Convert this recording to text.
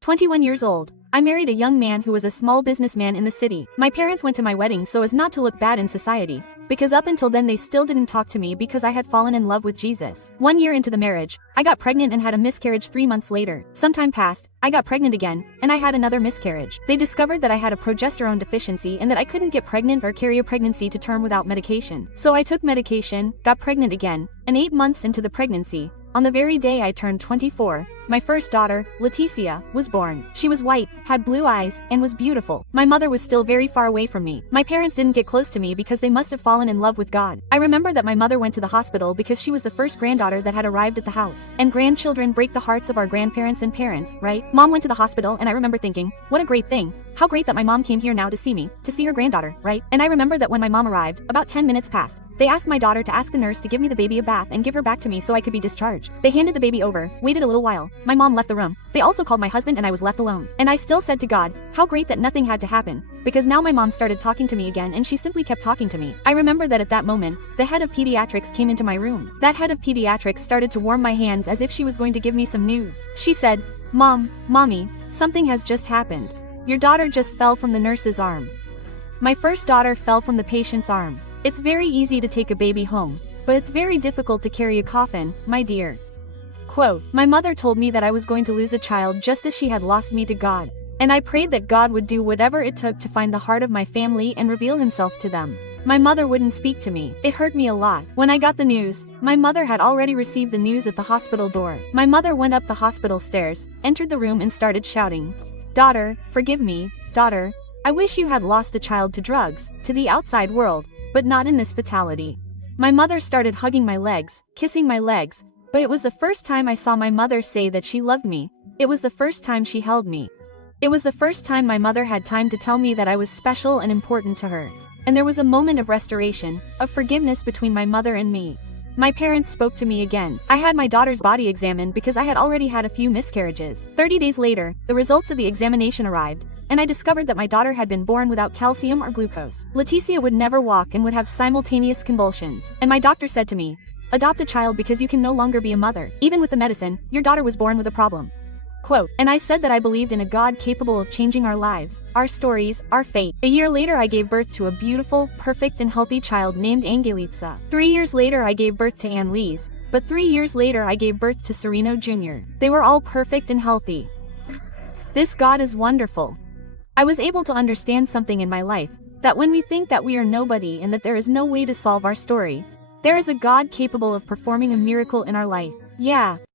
21 years old. I married a young man who was a small businessman in the city. My parents went to my wedding so as not to look bad in society, because up until then they still didn't talk to me because I had fallen in love with Jesus. 1 year into the marriage, I got pregnant and had a miscarriage 3 months later. Some time passed, I got pregnant again, and I had another miscarriage. They discovered that I had a progesterone deficiency and that I couldn't get pregnant or carry a pregnancy to term without medication. So I took medication, got pregnant again, and 8 months into the pregnancy, on the very day I turned 24, my first daughter, Leticia, was born. She was white, had blue eyes, and was beautiful. My mother was still very far away from me. My parents didn't get close to me because they must have fallen in love with God. I remember that my mother went to the hospital because she was the first granddaughter that had arrived at the house. And grandchildren break the hearts of our grandparents and parents, right? Mom went to the hospital and I remember thinking, what a great thing. How great that my mom came here now to see me, to see her granddaughter, right? And I remember that when my mom arrived, about 10 minutes passed. They asked my daughter to ask the nurse to give me the baby a bath and give her back to me so I could be discharged. They handed the baby over, waited a little while. My mom left the room. They also called my husband and I was left alone. And I still said to God, how great that nothing had to happen, because now my mom started talking to me again and she simply kept talking to me. I remember that at that moment, the head of pediatrics came into my room. That head of pediatrics started to warm my hands as if she was going to give me some news. She said, Mommy, something has just happened. Your daughter just fell from the nurse's arm. My first daughter fell from the patient's arm. It's very easy to take a baby home, but it's very difficult to carry a coffin, my dear. Quote, my mother told me that I was going to lose a child just as she had lost me to God, and I prayed that God would do whatever it took to find the heart of my family and reveal himself to them. My mother wouldn't speak to me. It hurt me a lot. When I got the news, my mother had already received the news at the hospital door. My mother went up the hospital stairs, entered the room and started shouting, Daughter, forgive me, daughter. I wish you had lost a child to drugs, to the outside world, but not in this fatality. My mother started hugging my legs, kissing my legs, but it was the first time I saw my mother say that she loved me. It was the first time she held me. It was the first time my mother had time to tell me that I was special and important to her. And there was a moment of restoration, of forgiveness between my mother and me. My parents spoke to me again. I had my daughter's body examined because I had already had a few miscarriages. 30 days later, the results of the examination arrived, and I discovered that my daughter had been born without calcium or glucose. Leticia would never walk and would have simultaneous convulsions. And my doctor said to me, adopt a child because you can no longer be a mother. Even with the medicine, your daughter was born with a problem. Quote, and I said that I believed in a God capable of changing our lives, our stories, our fate. A year later I gave birth to a beautiful, perfect and healthy child named Angelitza. 3 years later I gave birth to Annelise, but 3 years later I gave birth to Sereno Jr. They were all perfect and healthy. This God is wonderful. I was able to understand something in my life, that when we think that we are nobody and that there is no way to solve our story, there is a God capable of performing a miracle in our life. Yeah.